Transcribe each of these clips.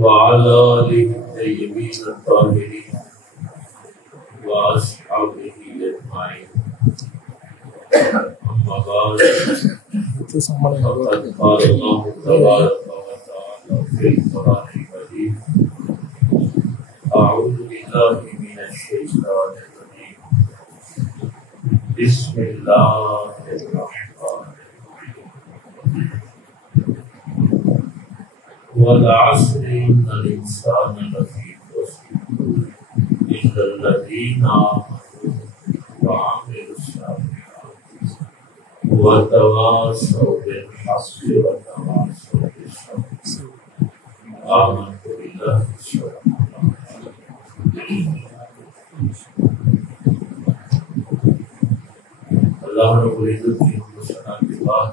وعلى آله الطيبين الطاهرين وأصحابه أجمعين. أما بعد، فقد قال الله تبارك وتعالى في القرآن المجيد: أعوذ بالله من الشيطان الرجيم. بسم الله الرحمن الرحيم. والعصر إن الإنسان لفي خسر إلا الذين آمنوا وعملوا الصالحات وتواصوا بالحق وتواصوا بالصبر. آمنت بالله صدق الله. اللہ رب العزت کی حمد و ثنا کے بعد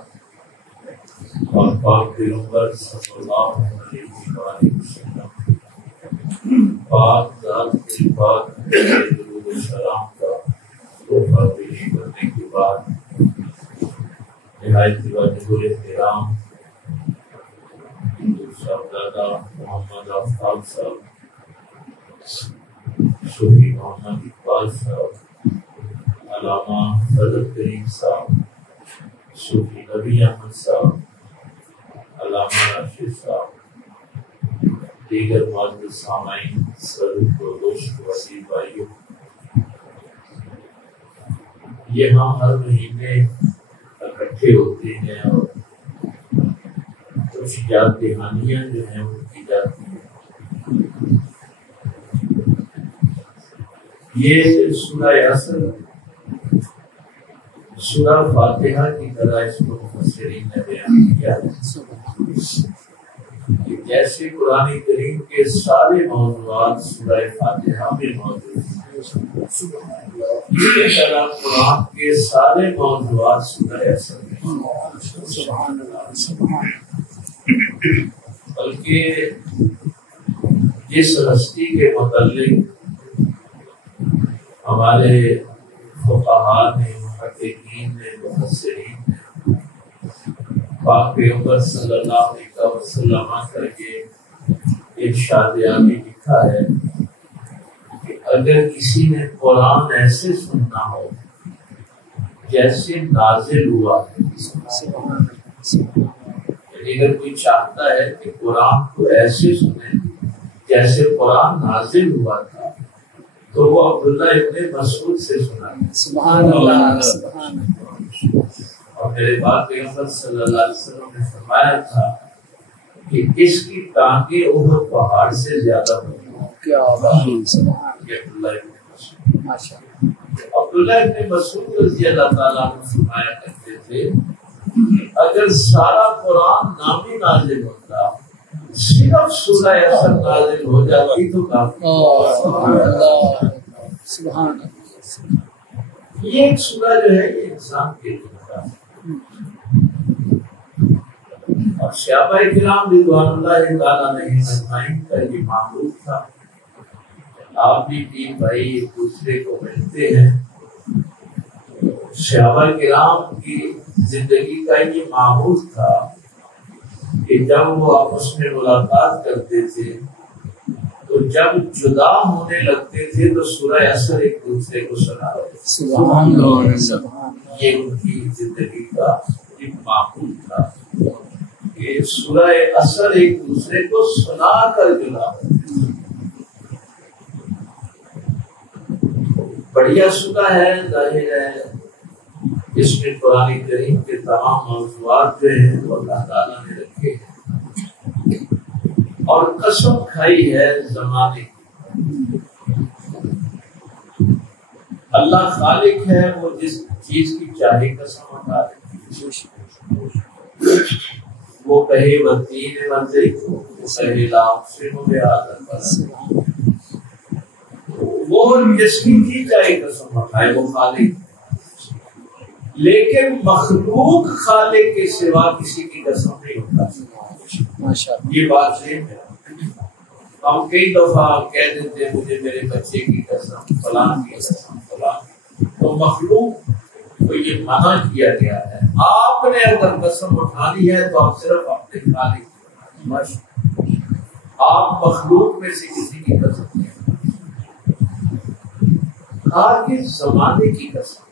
اور پاک پیغمبر صلی اللہ علیہ وآلہ وسلم پاک ذات کے پاک درود و سلام کا تحفہ پیش کرنے کے بعد نہایت واجب الاحترام صاحبزادہ محمد آفتاب صاحب، صوفی محمد اقبال صاحب، علامہ فضل کریم صاحب، صوفی نبی احمد صاحب، علامہ راشد صاحب، دیگر معزز سامعین، سرد و دوست و عزیز بھائیوں، یہ ہم ہر مہینے اکٹھے ہوتے ہیں اور کچھ یاد دہانیاں جو ہیں ان کی جاتی ہیں۔ یہ سورہ عصر سورہ فاتحہ کی طرح اس کو مفسرین نے بیان کیا ہے کہ جیسے قرآن کریم کے سارے موضوعات سورہ فاتحہ میں موجود ہیں، اسی طرح قرآن کے سارے موضوعات سورہ عصر میں بلکہ جس ہستی کے متعلق ہمارے فقہاء نے، محققین نے، مفسرین نے پاک پیغمبر صلی اللہ علیہ وسلم کر کے ارشاد عامی لکھا ہے کہ اگر کسی نے قرآن ایسے سننا ہو جیسے نازل ہوا ہے، یعنی اگر کوئی چاہتا ہے کہ قرآن کو ایسے سنے جیسے قرآن نازل ہوا تھا تو وہ عبداللہ ابن مسعود سے سنا۔ سبحان اللہ، سبحان اللہ۔ اور میرے پاک پیغمبر صلی اللہ علیہ وسلم نے فرمایا تھا کہ اس کی ٹانگیں احد پہاڑ سے زیادہ ہوتی ہیں۔ کیا بات ہے، سبحان اللہ۔ عبداللہ ابن مسعود، ماشاءاللہ، عبداللہ ابن مسعود رضی اللہ تعالیٰ عنہ فرمایا کرتے تھے اگر سارا قرآن نامی نازل ہوتا، صرف سورہ عصر نازل ہو جاتی تو کافی۔ سبحان اللہ، سبحان اللہ۔ یہ ایک سورہ جو ہے یہ انسان کے لیے ہوتا ہے اور صحابہ کرام رضوان اللہ تعالیٰ اجمعین کا یہ معمول تھا۔ آپ بھی تین بھائی ایک دوسرے کو ملتے ہیں، صحابہ کرام کی زندگی کا یہ معمول تھا کہ جب وہ آپس میں ملاقات کرتے تھے تو جب جدا ہونے لگتے تھے تو سورہ عصر ایک دوسرے کو سنا رہے تھے۔ سبحان اللہ، یہ ان کی زندگی کا ایک معمول تھا کہ سورہ عصر ایک دوسرے کو سنا کر جدا ہوتے تھے۔ بڑھیا سورہ ہے، ظاہر ہے اس میں قرآن کریم کے تمام موضوعات جو ہیں وہ اللہ تعالیٰ نے رکھے ہیں اور قسم کھائی ہے زمانے کی۔ اللہ خالق ہے، وہ جس چیز کی چاہے قسم اٹھا دے، وہ کہے والتین والزیتون، وہ کہے لا اقسم بہذا البلد، وہ جس کی چاہے قسم اٹھائے، وہ خالق۔ لیکن مخلوق خالق کے سوا کسی کی قسم نہیں اٹھاتی، یہ بات ہے۔ ہم کئی دفعہ کہہ دیتے ہیں مجھے میرے بچے کی قسم، فلاں کی قسم، فلاں، تو مخلوق کو یہ منع کیا گیا ہے۔ آپ نے اگر قسم اٹھانی ہے تو آپ صرف اپنے خالق آپ مخلوق میں سے کسی کی کر سکتے ہیں، آگے زمانے کی قسم،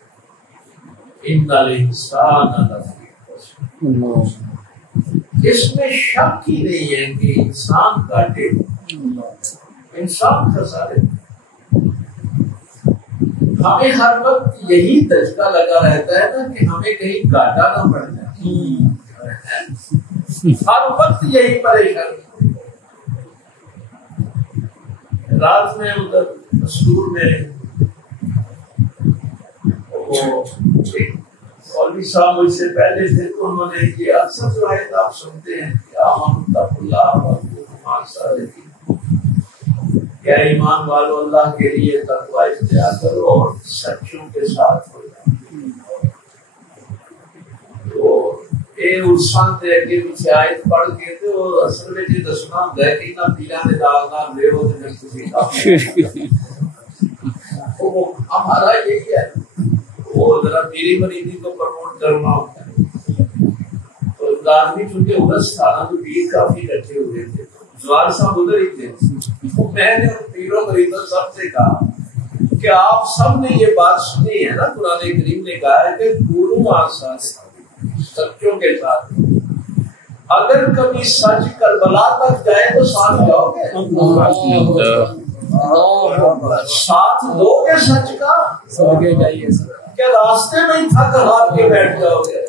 ان الانسان لفی خسر، اس میں شک ہی نہیں ہے کہ انسان گھاٹے، انسان خسارے۔ ہمیں ہر وقت یہی دھچکا لگا رہتا ہے نا کہ ہمیں کہیں گھاٹا نہ پڑ جائے، ہر وقت یہی پریشانی۔ رات میں ادھر مسرور میں مولوی صاحب مجھ سے پہلے تھے تو انہوں نے یہ اکثر جو ہے آپ سنتے ہیں کیا ایمان والو اللہ کے لیے تقوی اختیار کرو اور سچوں کے ساتھ ہو جاؤ۔ تو یہ انسان دے کے پیچھے آیت پڑھ کے تو اصل میں یہ دسنا گئے کہ نہ پیلا نے ڈالنا لے ہو تو ہمارا یہی ہے، وہ ذرا میری مریضی کو پروموٹ کرنا ہوتا ہے۔ تو آدمی چونکہ ادھر تھا نا تو پیر کافی اکٹھے ہوئے تھے، جوار صاحب ادھر ہی تھے، میں نے ان پیروں مریضوں سب سے کہا کہ آپ سب نے یہ بات سنی ہے نا، قرآن کریم نے کہا ہے کہ گورو آسان سچوں کے ساتھ، اگر کبھی سچ کربلا تک جائے تو ساتھ جاؤ گے، ساتھ دو گے سچ کا، کیا راستے میں ہی تھک ہار کے بیٹھ جاؤ گے؟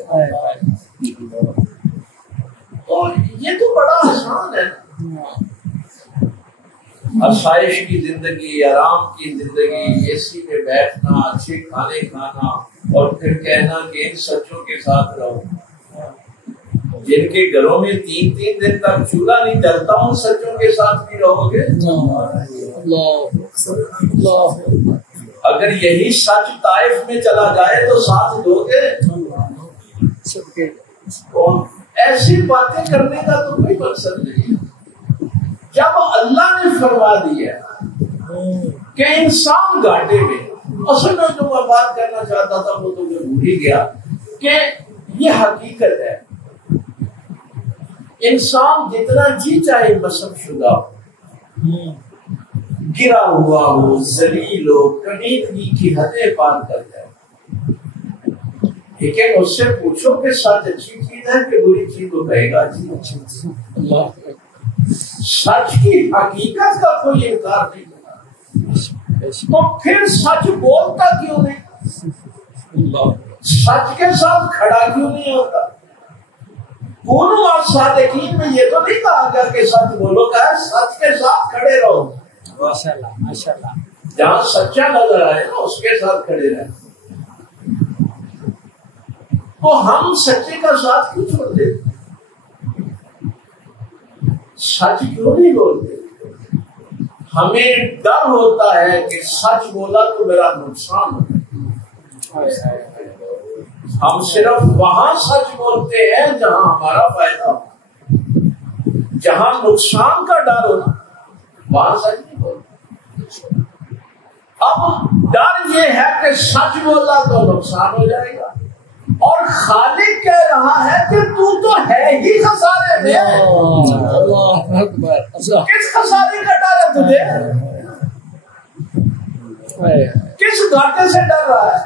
اور یہ تو بڑا آسان ہے، آسائش کی زندگی، آرام کی زندگی، اے سی میں بیٹھنا، اچھے کھانے کھانا اور پھر کہنا کہ ان سچوں کے ساتھ رہو۔ جن کے گھروں میں 3 دن تک چولہا نہیں جلتا ہوں سچوں کے ساتھ بھی رہو گے۔ اگر یہی سچ طائف میں چلا جائے تو ساتھ دو گے؟ ایسی باتیں کرنے کا تو کوئی مقصد نہیں ہے۔ جب اللہ نے فرما دیا کہ انسان گھاٹے میں، اصل میں جو میں بات کرنا چاہتا تھا وہ تو میں بھول ہی گیا کہ یہ حقیقت ہے، انسان جتنا جی چاہے مصب شدہ ہو، گرا ہوا ہو، ذلیل ہو، کمینگی کی حدیں پار کر جائے، لیکن اس سے پوچھو کہ سچ اچھی چیز ہے کہ بری چیز، تو کہے گا اچھی چیز۔ سچ کی حقیقت کا کوئی انکار نہیں کرتا، تو پھر سچ بولتا کیوں نہیں؟ سچ کے ساتھ کھڑا کیوں نہیں ہوتا؟ کونوں اور صادقین میں یہ تو نہیں کہا گیا کہ سچ بولو، کہا سچ کے ساتھ کھڑے رہو۔ ماشاءاللہ ماشاءاللہ، جہاں سچا نظر آئے نا اس کے ساتھ کھڑے رہے۔ تو ہم سچے کا ساتھ کیوں چھوڑ دیتے؟ سچ کیوں نہیں بولتے؟ ہمیں ڈر ہوتا ہے کہ سچ بولا تو میرا نقصان ہوگا۔ ہم صرف وہاں سچ بولتے ہیں جہاں ہمارا فائدہ ہو، جہاں نقصان کا ڈر ہو وہاں سچ نہیں بولتے۔ اب ڈر یہ ہے کہ سچ بولا تو نقصان ہو جائے گا، اور خالق کہہ رہا ہے کہ تو ہے ہی خسارے میں، کس خسارے کا ڈر ہے تجھے؟ کس گھاٹے سے ڈر رہا ہے؟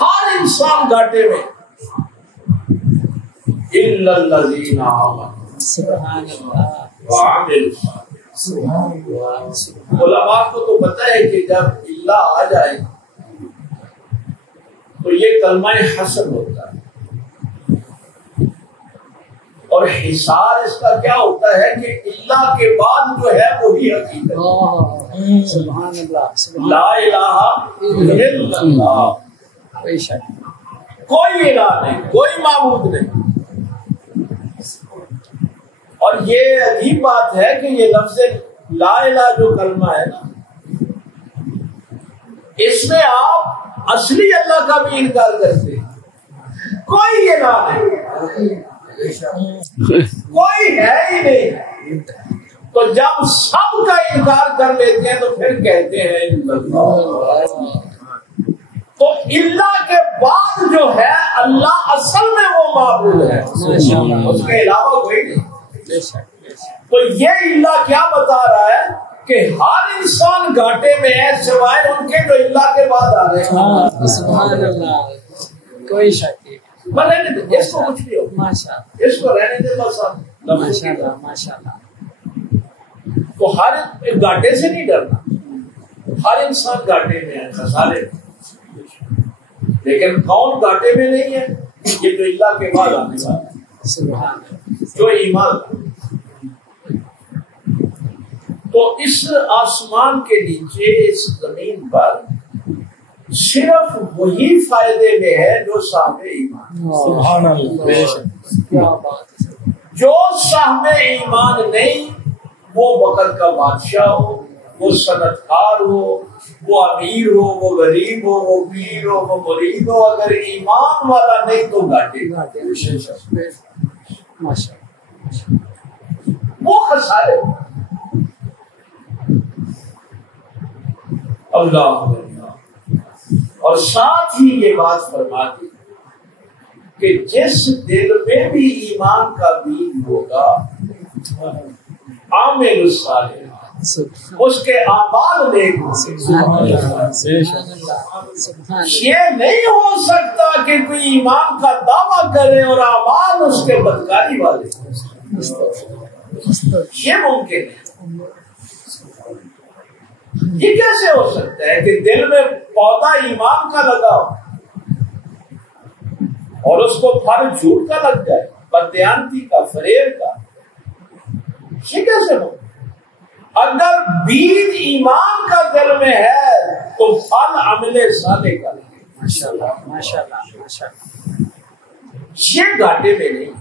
ہر انسان گھاٹے میں، الا الذین آمنوا وعملوا الصالحات۔ علماء کو تو پتہ ہے کہ جب اللہ آ جائے تو یہ کلمہ حسر ہوتا ہے، اور حصار اس کا کیا ہوتا ہے کہ اللہ کے بعد جو ہے وہی حقیقت۔ سبحان اللہ، لا الہ الا اللہ، کوئی الہ نہیں، کوئی معبود نہیں۔ اور یہ عجیب بات ہے کہ یہ لفظ لا الہ جو کلمہ ہے نا، اس میں آپ اصلی اللہ کا بھی انکار کرتے ہیں، کوئی الہ نہیں، کوئی ہے ہی نہیں۔ تو جب سب کا انکار کر لیتے ہیں تو پھر کہتے ہیں اللہ۔ تو اللہ کے بعد جو ہے اللہ اصل میں وہ معبود ہے، اس کے علاوہ کوئی نہیں۔ تو یہ اللہ کیا بتا رہا ہے کہ ہر انسان گھاٹے میں ہے سوائے ان کے جو اللہ کے بعد آ رہے ہیں. سبحان اللہ، کوئی شک نہیں. اس کو کچھ نہیں ہو، ماشاء اس کو رہنے دے بس. ماشاء اللہ ماشاء اللہ. تو ہر گھاٹے سے نہیں ڈرنا، ہر انسان گھاٹے میں ہے، خسارے میں، لیکن کون گھاٹے میں نہیں ہے؟ یہ جو اللہ کے بعد آنے والا ہے، سبحان اللہ. جو ایمان. تو اس آسمان کے نیچے اس زمین پر صرف وہی فائدے میں ہے جو صاحب ایمان. سبحان اللہ، کیا بات ہے. جو صاحب ایمان نہیں، وہ وقت کا بادشاہ ہو، وہ صنعت کار ہو، وہ امیر ہو، وہ غریب ہو، وہ پیر ہو، وہ مرید ہو، اگر ایمان والا نہیں تو گھاٹے. ماشاء وہ خسارے. اللہ. اور ساتھ ہی یہ بات فرما دی کہ جس دل میں بھی ایمان کا بیج ہوگا، عامل الصالحات، اس کے اعمال نیک ہوں. یہ نہیں ہو سکتا کہ کوئی ایمان کا دعویٰ کرے اور اعمال اس کے بدکاری والے. یہ ممکن ہے. یہ کیسے ہو سکتا ہے کہ دل میں پودا ایمان کا لگا ہو اور اس کو پھل جھوٹ کا لگ جائے، بددیانتی کا، فریب کا؟ یہ کیسے ہو؟ اگر بیج ایمان کا دل میں ہے تو پھل عمل صالح کا لگے. ماشاء اللہ ماشاء اللہ ماشاء اللہ. یہ گھاٹے میں نہیں،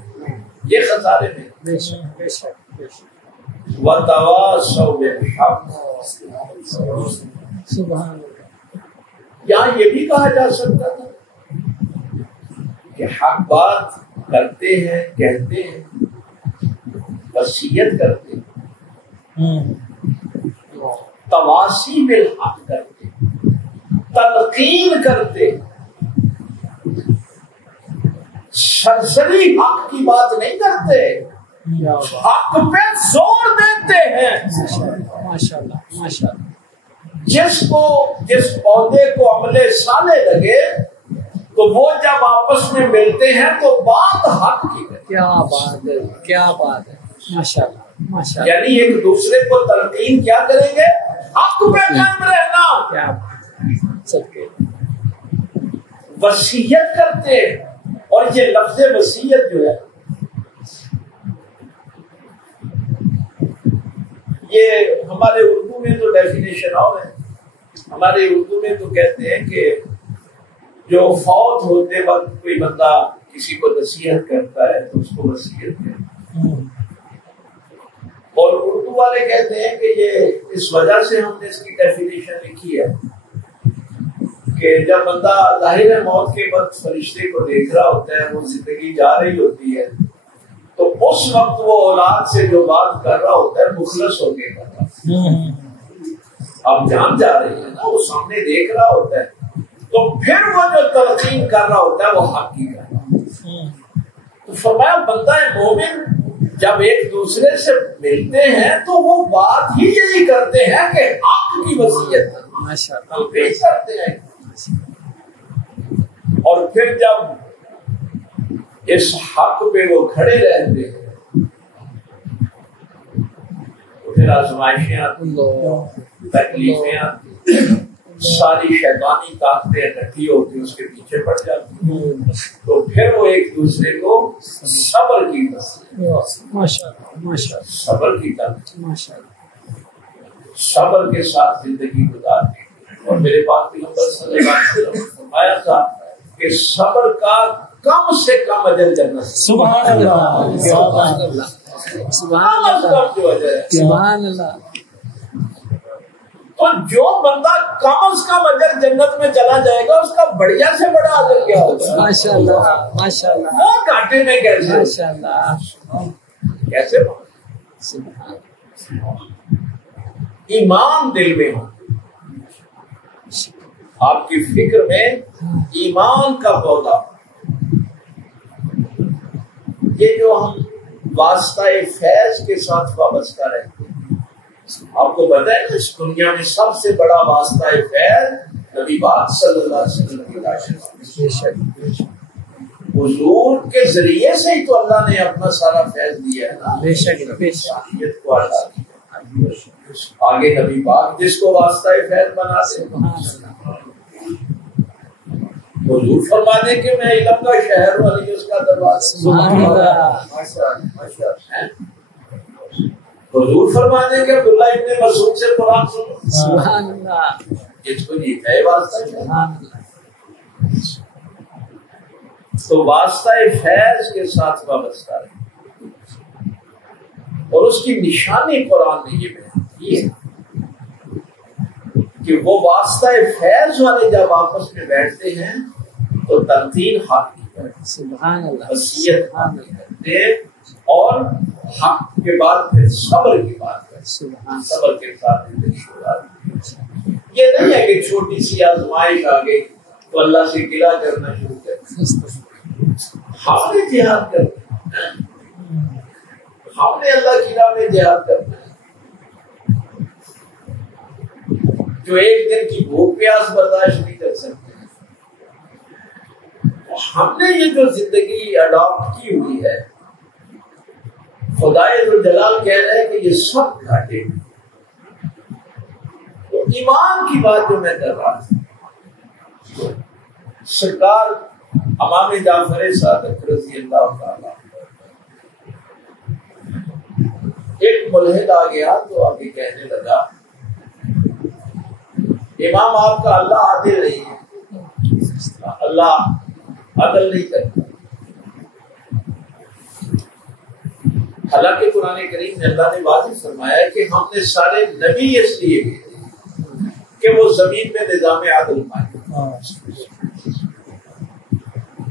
یہ خسارے میں. بے شک بے شک بے شک. وَتَوَاصَوْا بِالْحَقِّ. سبحان اللہ. یہاں یہ بھی کہا جا سکتا تھا کہ حق بات کرتے ہیں، کہتے ہیں، وصیت کرتے ہیں، تواصی بالحق کرتے، تلقین کرتے، سرسری حق کی بات نہیں کرتے، حق پہ زور دیتے ہیں. ماشاء اللہ ماشاء اللہ. جس پودے کو عمل صالح لگے تو وہ جب آپس میں ملتے ہیں تو بات حق کی کرتے. کیا بات ہے، کیا بات ہے. ماشاء اللہ ماشاء اللہ. یعنی ایک دوسرے کو تلقین کیا کریں گے؟ حق پہ قائم رہنا. کیا بات. سب کے وصیت کرتے ہیں. اور یہ لفظ وصیت جو ہے یہ ہمارے اردو میں تو ڈیفینیشن اور ہے. ہمارے اردو میں تو کہتے ہیں کہ جو فوت ہوتے وقت کوئی بندہ کسی کو نصیحت کرتا ہے تو اس کو وصیت ہے. اور اردو والے کہتے ہیں کہ یہ اس وجہ سے ہم نے اس کی ڈیفینیشن لکھی ہے کہ جب بندہ ظاہر موت کے وقت فرشتے کو دیکھ رہا ہوتا ہے، وہ زندگی جا رہی ہوتی ہے، تو اس وقت وہ اولاد سے جو بات کر رہا ہوتا ہے مخلص ہو کے کر رہا ہے. اب جان جا رہی ہے نا، وہ سامنے دیکھ رہا ہوتا ہے، تو پھر وہ جو تلقین کر رہا ہوتا ہے وہ حق کی کر رہا ہے. تو فرمایا بندہ مومن جب ایک دوسرے سے ملتے ہیں تو وہ بات ہی یہی کرتے ہیں کہ حق کی وصیت پیش کرتے ہیں. اور پھر جب اس حق پہ وہ کھڑے رہتے ہیں تو پھر آزمائشیں آتی، تکلیفیں آتی، ساری شیطانی طاقتیں اکٹھی ہوتی، اس کے پیچھے پڑ جاتی، تو پھر وہ ایک دوسرے کو صبر کی صبر کی صبر کے ساتھ زندگی گزارتی. اور میرے پاس پیغمبر صلی اللہ علیہ وسلم نے فرمایا تھا کہ صبر کا کم سے کم اجر جنت. سبحان اللہ سبحان اللہ سبحان اللہ سبحان اللہ. تو جو بندہ کم از کم اجر جنت میں چلا جائے گا اس کا بڑھیا سے بڑا اجر کیا ہوگا؟ ماشاء اللہ ماشاء اللہ. وہ گھاٹے میں کیسے؟ ماشاء اللہ کیسے؟ ایمان دل میں ہو، آپ کی فکر میں ایمان کا پودا. یہ جو ہم واسطہ فیض کے ساتھ وابستہ رہتے ہیں. آپ کو پتہ ہے نا اس دنیا میں سب سے بڑا واسطہ فیض نبی پاک صلی اللہ علیہ وسلم کی راشد. حضور کے ذریعے سے ہی تو اللہ نے اپنا سارا فیض دیا ہے نا. بے شک کو آگے نبی پاک جس کو واسطہ فیض بناتے ہیں. حضور فرمانے کہ میں علم کا شہر ہوں, علی اس کا دروازہ. حضور فرمانے کہ عبداللہ ابن مسعود سے قرآن سنو. سبحان اللہ. اس کو یہ ہے واسطہ. تو واسطہ فیض کے ساتھ وابستہ رہے, اور اس کی نشانی قرآن نے یہ بیان کی ہے کہ وہ واسطہ فیض والے جب آپس میں بیٹھتے ہیں تو تلقین حق کی کرتے, وصیت کرتے, اور حق کے بعد پھر صبر کی بات کرتے. صبر کے ساتھ یہ نہیں ہے کہ چھوٹی سی آزمائش آ گئی تو اللہ سے گلہ کرنا شروع کر. ہم نے جہاد کرنا ہے, ہم نے اللہ کی راہ میں جہاد کرنا ہے. جو ایک دن کی بھوک پیاس برداشت نہیں کر سکتے, ہم نے یہ جو زندگی اڈاپٹ کی ہوئی ہے, خدائے ذو جلال کہہ رہے ہیں کہ یہ سب گھاٹے ہیں. تو ایمان کی بات جو میں کر رہا تھا, سرکار امام جعفر صادق رضی اللہ تعالیٰ, ایک ملحد آ گیا تو آگے کہنے لگا امام آپ کا اللہ عادل نہیں ہے, اللہ عدل نہیں کرتا. حالانکہ قرآن کریم میں اللہ نے واضح فرمایا کہ ہم نے سارے نبی اس لیے بھیجے کہ وہ زمین میں نظام عدل پائے.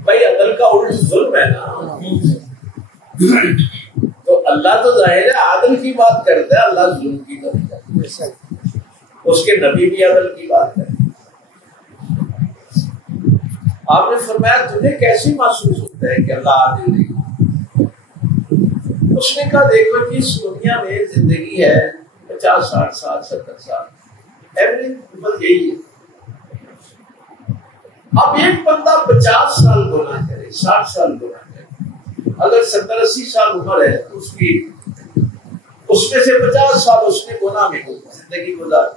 بھائی عدل کا الٹ ظلم ہے نا, تو اللہ تو ظاہر ہے عدل کی بات کرتا ہے, اللہ ظلم کی بات کرتا ہے. اس کے نبی بھی عدل کی بات کرتے. آپ نے فرمایا تمہیں کیسی محسوس ہوتا ہے کہ اللہ عادل نہیں؟ اس نے کہا دیکھو کہ اس دنیا میں زندگی ہے 50 60 سال 70 سال, ایوریج بس یہی ہے. اب ایک بندہ 50 سال گناہ کرے, 60 سال گناہ کرے, اگر 70 80 سال عمر ہے تو اس میں سے 50 سال اس نے گناہ میں زندگی گزاری.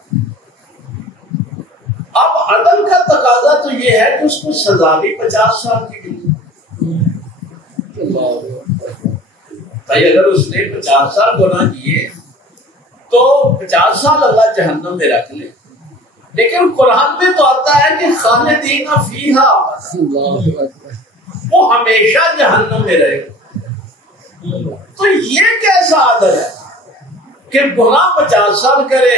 اب عدل کا تقاضا تو یہ ہے کہ اس کو سزا بھی 50 سال کی ملی. بھائی اگر اس نے 50 سال گناہ کیے تو 50 سال اللہ جہنم میں رکھ لے, لیکن قرآن میں تو آتا ہے کہ خالدین فیہا, وہ ہمیشہ جہنم میں رہے. تو یہ کیسا عدل ہے کہ گناہ 50 سال کرے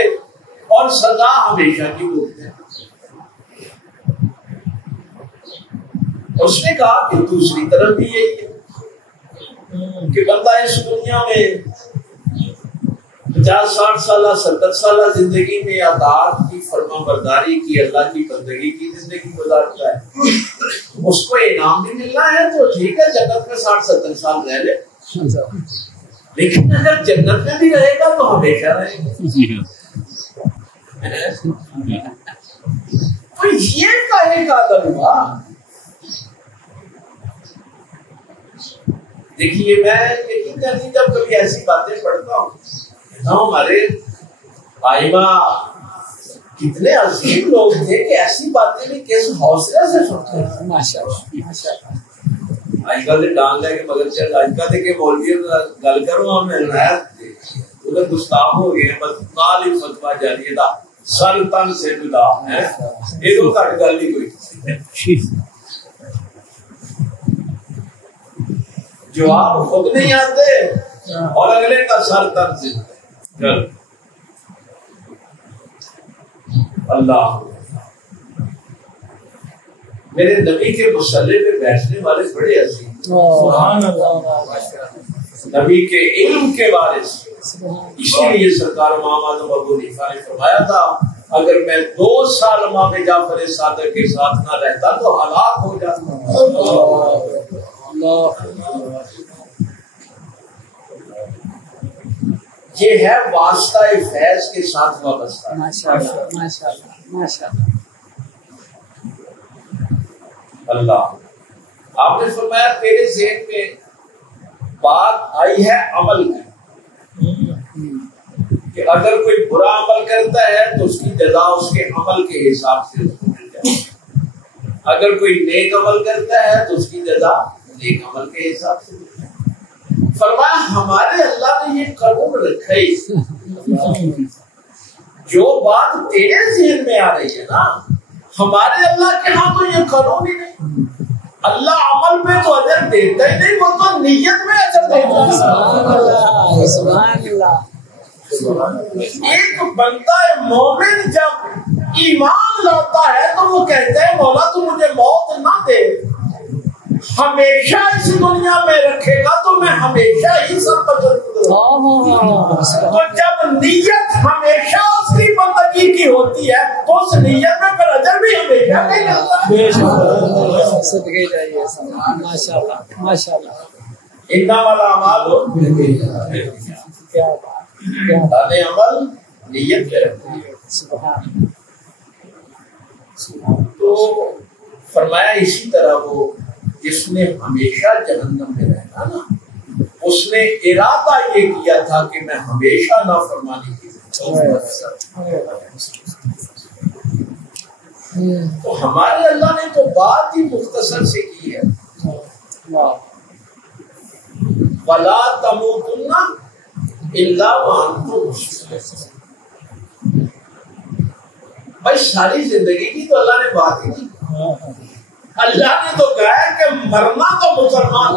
اور سزا ہمیشہ کی ہوتی ہے. اس نے کہا کہ دوسری طرف بھی یہی ہے کہ بندہ اس دنیا میں 50 60 سالہ 70 سالہ زندگی میں اطاعت کی, فرما برداری کی, اللہ کی بندگی کی زندگی گزارتا ہے. اس کو انعام بھی ملنا ہے تو ٹھیک ہے, جنت میں 60 70 سال رہ لے, لیکن اگر جنت میں بھی رہے گا تو ہمیشہ رہے گا. تو یہ کہے کا عدل ہوا. دیکھیے میں یقین کرتی جب کبھی ایسی باتیں پڑھتا ہوں نا, ہمارے آئمہ کتنے عظیم لوگ تھے کہ ایسی باتیں بھی کس حوصلے سے سنتے ہیں. آج کل ڈانگ لے کے مگر چل, آج کل دیکھے مولوی گل کرو ہم ادھر گستاخ ہو گئے, بس نال ہی فتوا جاری تھا سر تن سے جدا ہے, یہ تو گھٹ گل نہیں کوئی. جو آپ خود نہیں آتے اور اگلے کا سر تن سے اللہ. میرے نبی کے مصلی پہ بیٹھنے والے بڑے عظیم, نبی کے علم کے وارث. اسی لیے سرکار امام اعظم ابو حنیفہ نے فرمایا تھا اگر میں 2 سال امام جعفر صادق کے ساتھ نہ رہتا تو ہلاک ہو جاتا. یہ ہے واسطہ فیض کے ساتھ وابستہ. ماشاءاللہ ماشاءاللہ ماشاءاللہ. اللہ آپ نے فرمایا تیرے ذہن میں بات آئی ہے عمل کی کہ اگر کوئی برا عمل کرتا ہے تو اس کی جزا اس کے عمل کے حساب سے اس کو مل جائے، اگر کوئی نیک عمل کرتا ہے تو اس کی جزا نیک عمل کے حساب سے مل جائے. فرمایا ہمارے اللہ نے یہ قانون رکھا ہی، جو بات تیرے ذہن میں آ رہی ہے نا، ہمارے اللہ کے ہاں تو یہ قانون ہی نہیں. اللہ عمل پہ تو اجر دیتا ہی نہیں، وہ تو نیت میں اجر دیتا ہے. سبحان اللہ. ایک بندہ مومن جب ایمان لاتا ہے تو وہ کہتا ہے مولا تو مجھے موت نہ دے، ہمیشہ اس دنیا میں رکھے گا تو میں ہمیشہ ہی سب پر تو جب نیت ہمیشہ اس کی بندگی کی ہوتی ہے تو اس نیت میں پھر اجر بھی ہمیشہ نہیں ملتا. صدقے جائیے. ماشاءاللہ ماشاءاللہ. انما الاعمال کیا بات. عمل نیت پہ رکھتے ہیں. سبحان. تو فرمایا اسی طرح وہ جس نے ہمیشہ جہنم میں رہنا نا، اس نے ارادہ یہ کیا تھا کہ میں ہمیشہ نافرمانی کی. تو ہمارے اللہ نے تو بات ہی مختصر سے کی ہے، وَلَا تَمُوتُنَّ إِلَّا وَأَنْتُمْ مُسْلِمُونَ. بھائی ساری زندگی کی تو اللہ نے بات ہی کی. اللہ نے تو کہا ہے کہ مرنا تو مسلمان.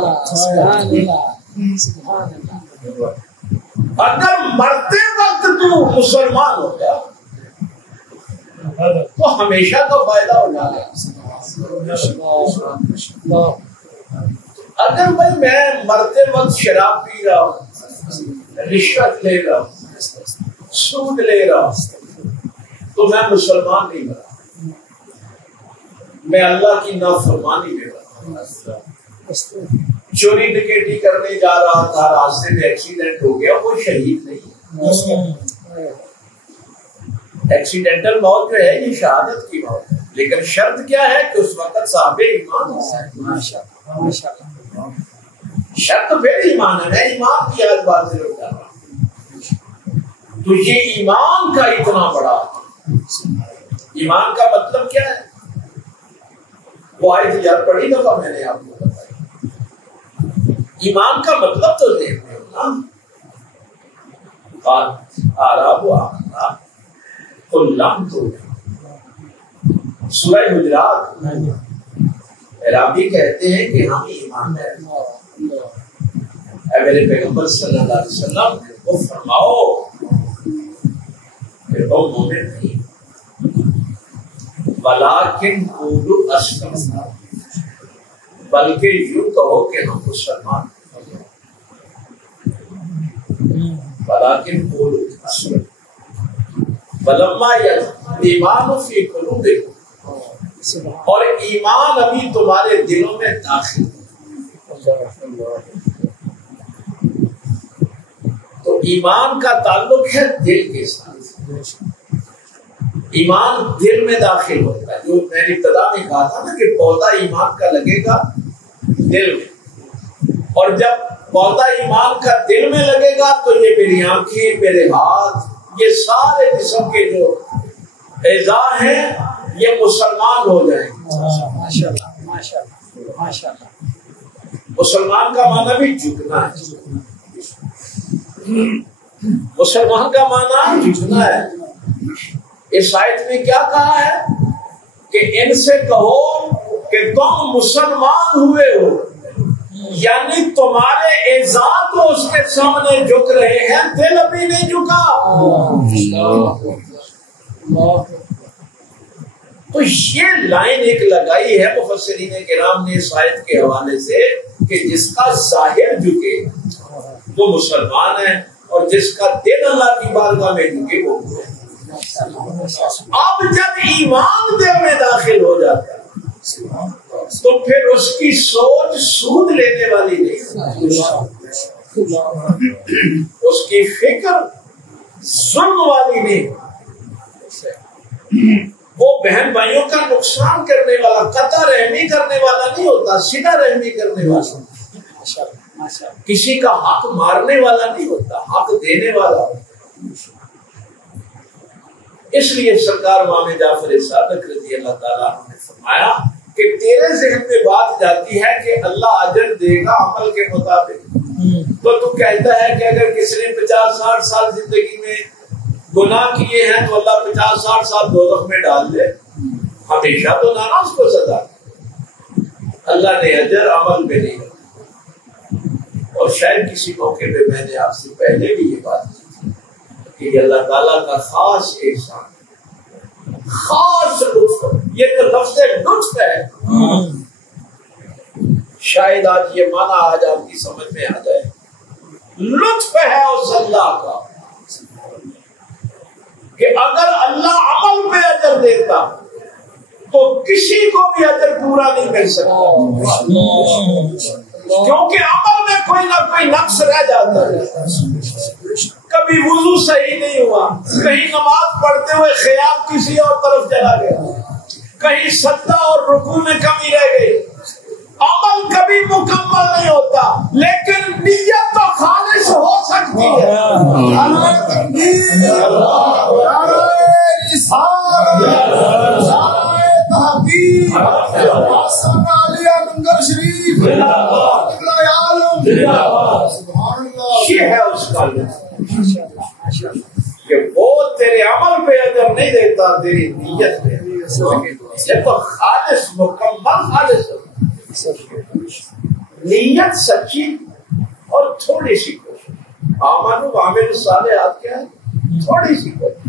اگر مرتے وقت تو مسلمان ہو گیا تو ہمیشہ کا فائدہ اٹھا لے. اگر بھائی میں مرتے وقت شراب پی رہا ہوں، رشوت لے رہا ہوں، سود لے رہا ہوں، تو میں مسلمان نہیں بنا، میں اللہ کی نافرمانی میں بنا. چوری ڈکیٹی کرنے جا رہا تھا، راستے میں ایکسیڈنٹ ہو گیا، وہ شہید نہیں. ایکسیڈنٹل موت جو ہے یہ شہادت کی موت ہے، لیکن شرط کیا ہے کہ اس وقت صاحب ایمان ہو. شرط پھر ایمان ہے. میں ایمان کی آج بات ضرور کر رہا ہوں. تو یہ ایمان کا اتنا بڑا، ایمان کا مطلب کیا ہے؟ وہ آیت یاد پڑھی دفعہ میں نے آپ کو بتائی. ایمان کا مطلب تو دیکھتے ہو نا، سورہ حجرات رابی کہتے ہیں کہ ہم ایمان ہے. اے میرے پیغمبر صلی اللہ علیہ وسلم کو فرماؤ کہ وہ مومن نہیں، ولیکن قولوا اسلمنا، بلکہ یوں کہو کہ ہم مسلمان ہیں. ولیکن قولوا اسلمنا فلما ایمان فی قلوبکم، اور ایمان ابھی تمہارے دلوں میں داخل. تو ایمان کا تعلق ہے دل کے ساتھ. ایمان دل میں داخل ہوتا ہے، جو میں نے ابتدا میں کہا تھا نا کہ پودا ایمان کا لگے گا دل میں، اور جب پودا ایمان کا دل میں لگے گا تو یہ میری آنکھیں، میرے ہاتھ، یہ سارے جسم کے جو اعضاء ہیں یہ مسلمان ہو جائیں گے. ماشاءاللہ ماشاءاللہ ماشاءاللہ. مسلمان کا معنی بھی جھکنا ہے. مسلمان کا معنی جھکنا ہے. اس آیت میں کیا کہا ہے کہ ان سے کہو کہ تم مسلمان ہوئے ہو، یعنی تمہارے اعضاء تو اس کے سامنے جھک رہے ہیں، دل ابھی نہیں جھکا. تو یہ لائن ایک لگائی ہے مفسرین کرام نے اس آیت کے حوالے سے کہ جس کا ظاہر جھکے وہ مسلمان ہے، اور جس کا دل اللہ کی بارگاہ میں جھکے وہ. اب جب ایمان دل میں داخل ہو جاتا ہے تو پھر اس کی سوچ سود لینے والی نہیں، اس کی فکر ظلم والی نہیں، وہ بہن بھائیوں کا نقصان کرنے والا، قطع رحمی کرنے والا نہیں ہوتا، صلہ رحمی کرنے والا، کسی کا حق مارنے والا نہیں ہوتا، حق دینے والا ہوتا۔ اس لیے سرکار امام جعفر صادق رضی اللہ تعالیٰ نے فرمایا کہ تیرے ذہن میں بات جاتی ہے کہ اللہ اجر دے گا عمل کے مطابق، تو کہتا ہے کہ اگر کسی نے 50-60 سال زندگی میں گناہ کیے ہیں تو اللہ 50-60 سال دوزخ میں ڈال دے، ہمیشہ تو نہ اس کو سزا، اللہ نے اجر عمل میں نہیں رکھا۔ اور شاید کسی موقع پہ میں نے آپ سے پہلے بھی یہ بات کی کہ یہ اللہ تعالیٰ کا خاص احسان، خاص لطف، یہ جو لفظ لطف ہے، شاید آج یہ معنی آج آپ کی سمجھ میں آ جائے، لطف ہے اس اللہ کا کہ اگر اللہ عمل پہ اجر دیتا تو کسی کو بھی اجر پورا نہیں مل سکتا، کیونکہ عمل میں کوئی نہ کوئی نقص رہ جاتا ہے۔ کبھی وضو صحیح نہیں ہوا، کہیں نماز پڑھتے ہوئے خیال کسی اور طرف چلا گیا، کہیں سجدہ اور رکوع میں کمی رہ گئی، عمل کبھی مکمل نہیں ہوتا، لیکن نیت تو خالص ہو سکتی ہے۔ یہ ہے اس کا کہ وہ تیرے عمل پہ اجر نہیں دیتا، تیری نیت پہ، یہ تو خالص مکمل خالص نیت سچی اور تھوڑی سی کوشش۔ آمن وعمل الصالحات کیا ہے؟ تھوڑی سی کوشش،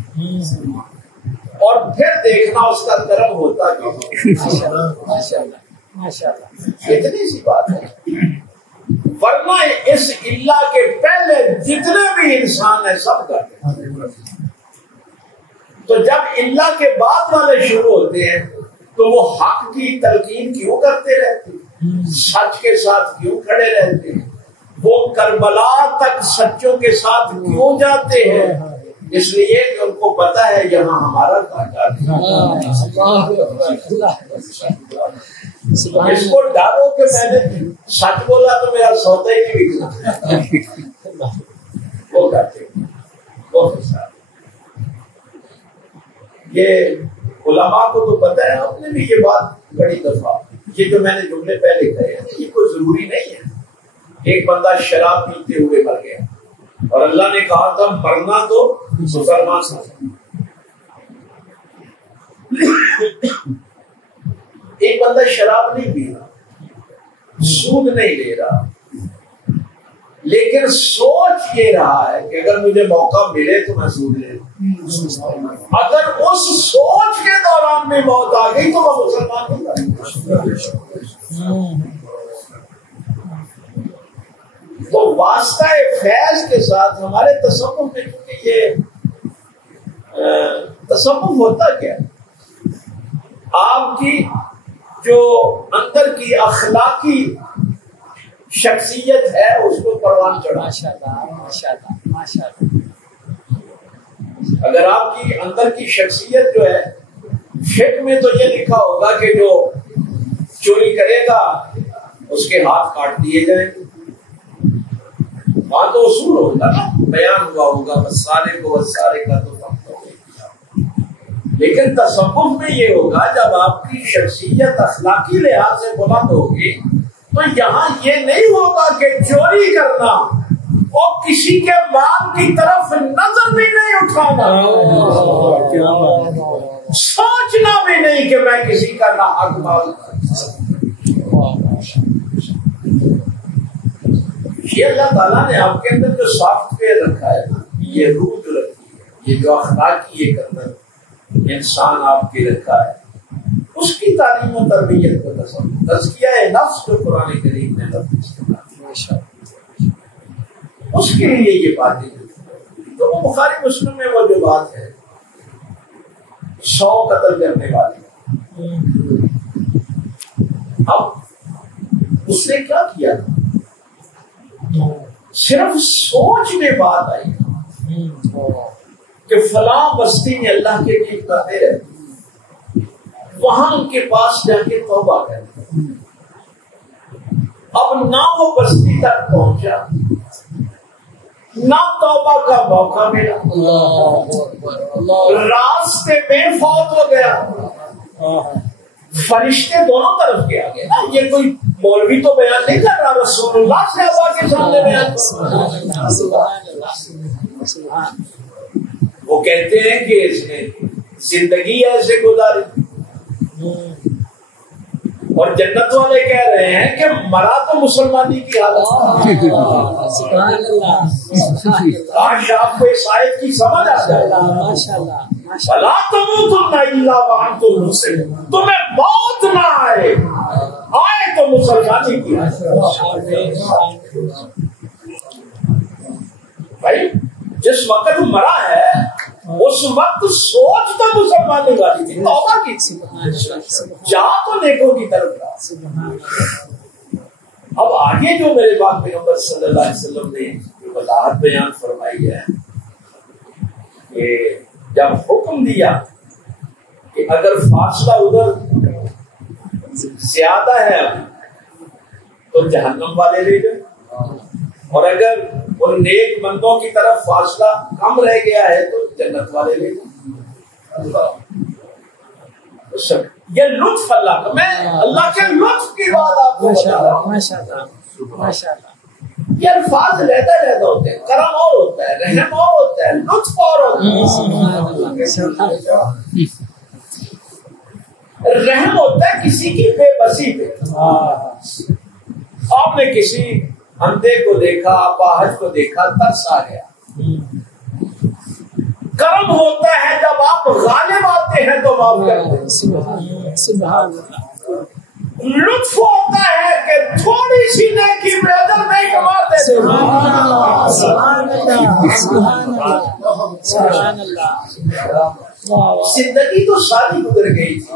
اور پھر دیکھنا اس کا کرم ہوتا اتنی سی بات ہے۔ ورنہ اس اللہ کے پہلے جتنے بھی انسان ہیں سب کرتے ہیں، تو جب اللہ کے بعد والے شروع ہوتے ہیں تو وہ حق کی تلقین کیوں کرتے رہتے ہیں، سچ کے ساتھ کیوں کھڑے رہتے ہیں، وہ کربلا تک سچوں کے ساتھ کیوں جاتے ہیں؟ اس لیے کہ ان کو پتا ہے یہاں ہمارا گھاٹا ہے۔ اس کو ڈالو کہ میں نے سچ بولا تو میرا سودا ہی نہیں بکنا، وہ کرتے وہ حساب۔ یہ علماء کو تو پتا ہے، آپ نے بھی یہ بات بڑی دفعہ، یہ جو میں نے جملے پہلے کہے ہیں یہ کوئی ضروری نہیں ہے۔ ایک بندہ شراب پیتے ہوئے مر گیا اور اللہ نے کہا تھا مرنا تو مسلمان سے، ایک بندہ شراب نہیں پی رہا، سود نہیں لے رہا، لیکن سوچ یہ رہا ہے کہ اگر مجھے موقع ملے تو میں سود لے لوں۔ اگر اس سوچ کے دوران بھی موت آ گئی تو وہ مسلمان ہوتا ہے۔ تو واسطہ فیض کے ساتھ ہمارے تصوف میں، کیونکہ یہ تصوف ہوتا کیا ہے، آپ کی جو اندر کی اخلاقی شخصیت ہے اس کو پروان چڑھا۔ اگر آپ کی اندر کی شخصیت جو ہے، فقہ میں تو یہ لکھا ہوگا کہ جو چوری کرے گا اس کے ہاتھ کاٹ دیے جائیں گے، وہاں تو اصول ہوگا نا، بیان ہوا ہوگا وسارے کو وسارے کا تو کم تو ہوگا، لیکن تصوف میں یہ ہوگا جب آپ کی شخصیت اخلاقی لحاظ سے بلند ہوگی تو یہاں یہ نہیں ہوگا کہ چوری کرنا اور کسی کے مال کی طرف نظر بھی نہیں اٹھانا، سوچنا بھی نہیں کہ میں کسی کا ناحق مال۔ یہ اللہ تعالیٰ نے آپ کے اندر جو سافٹ ویئر رکھا ہے نا، یہ روح جو رکھی ہے، یہ جو اخلاقی ایک اندر انسان آپ کے رکھا ہے، اس کی تعلیم و تربیت کو تزکیہ نفس جو قرآن کریم نے اس کے لیے یہ باتیں، تو وہ بخاری مسلم میں وہ جو بات ہے 100 قتل کرنے والی، اب اس نے کیا کیا؟ صرف سوچ میں بات آئی کہ فلاں بستی میں اللہ کے لیے کہتے رہتے، وہاں ان کے پاس جا کے توبہ کرتے، اب نہ وہ بستی تک پہنچا، نہ توبہ کا موقع ملا، راستے میں فوت ہو گیا۔ فرشتے دونوں طرف کے آگے نا، یہ کوئی مولوی تو بیان نہیں کر رہا، رسول اللہ صحابہ کے سامنے بیان کر رہا۔ وہ کہتے ہیں کہ اس نے زندگی ایسے گزاری، اور جنت والے کہہ رہے ہیں کہ مرا تو مسلمانی کی حالت۔ کاش آپ کو اس آیت کی سمجھ آ جائے، فَلَا تَمُوتُنَّ إِلَّا وَأَنْتُم مُّسْلِمُونَ، تمہیں موت نہ آئے تو مسلمانی کی حالت۔ بھائی جس وقت مرا ہے اس وقت سوچ تو مسلمانی والی تھی، توبہ کی تھی، جا تو نیکوں کی طرف رہا۔ اب آگے جو میرے پاک پیغمبر صلی اللہ علیہ وسلم نے جو وضاحت بیان فرمائی ہے کہ جب حکم دیا کہ اگر فاصلہ ادھر زیادہ ہے تو جہنم والے لے گئے، اور اگر ان نیک بندوں کی طرف فاصلہ کم رہ گیا ہے تو جنت والے لے گئے۔ یہ لطف اللہ کا، میں اللہ کے لطف کی بات آپ کو بتا رہا ہوں۔ یہ الفاظ رہتا ہوتے ہیں، کرم اور ہوتا ہے، رحم اور ہوتا ہے، لطف اور ہوتا ہے۔ رحم ہوتا ہے کسی کی بے بسی پہ، آپ نے کسی اندھے کو دیکھا، اپاہج کو دیکھا، ترس آ گیا۔ کرم ہوتا ہے جب آپ غالب آتے ہیں تو معاف کرتے ہیں۔ لطف ہوتا ہے کہ تھوڑی سی نیکی میں اجر نہیں کماتے۔ زندگی تو ساری گزر گئی تھی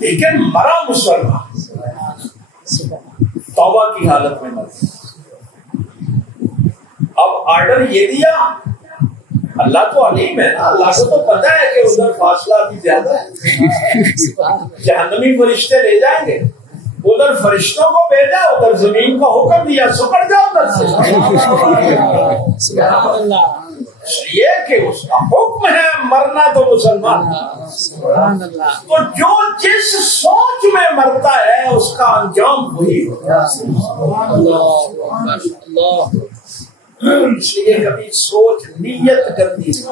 لیکن مرا مسلمان، توبہ کی حالت میں مرا۔ اب آرڈر یہ دیا، اللہ تو علیم ہے نا، اللہ کو تو پتا ہے کہ ادھر فاصلہ بھی زیادہ ہے، جہنمی فرشتے لے جائیں گے، ادھر فرشتوں کو بھیجا، ادھر زمین کو حکم دیا سکڑ جاؤ ادھر سے۔ یہ کہ اس کا حکم ہے مرنا تو مسلمان، تو جو جس سوچ میں مرتا ہے اس کا انجام وہی ہوتا ہے۔ اس لیے کبھی سوچ نیت کرنی ہے۔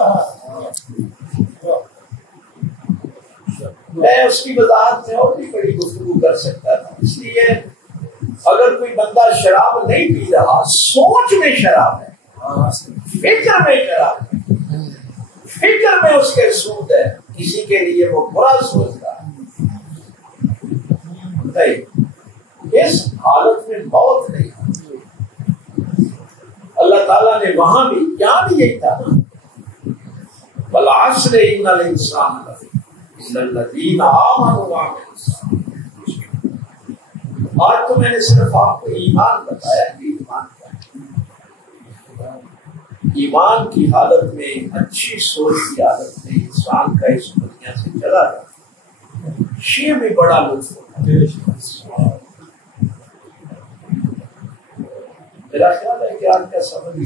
میں اس کی وضاحت میں اور بھی بڑی گفتگو کر سکتا تھا، اس لیے اگر کوئی بندہ شراب نہیں پی رہا، سوچ میں شراب ہے، فکر میں شراب ہے، فکر میں اس کے سود ہے، کسی کے لیے وہ برا سوچ رہا ہے، اس حالت میں موت نہیں۔ اللہ تعالیٰ نے وہاں بھی، یہاں بھی یہی تھا نا، وَالْعَصْرِ إِنَّ الْإِنسَانَ لَفِي خُسْرٍ إِلَّا الَّذِينَ آمَنُوا وَعَمِلُوا الصَّالِحَاتِ۔ آج تو میں نے صرف آپ کو ایمان بتایا کہ ایمان کیا ہے۔ ایمان کی حالت میں، اچھی سوچ کی حالت میں انسان کا اس دنیا سے چلا جاتا، یہ بھی بڑا لطف ہوتا ہے۔ میرا خیال ہے کہ آج کا سبق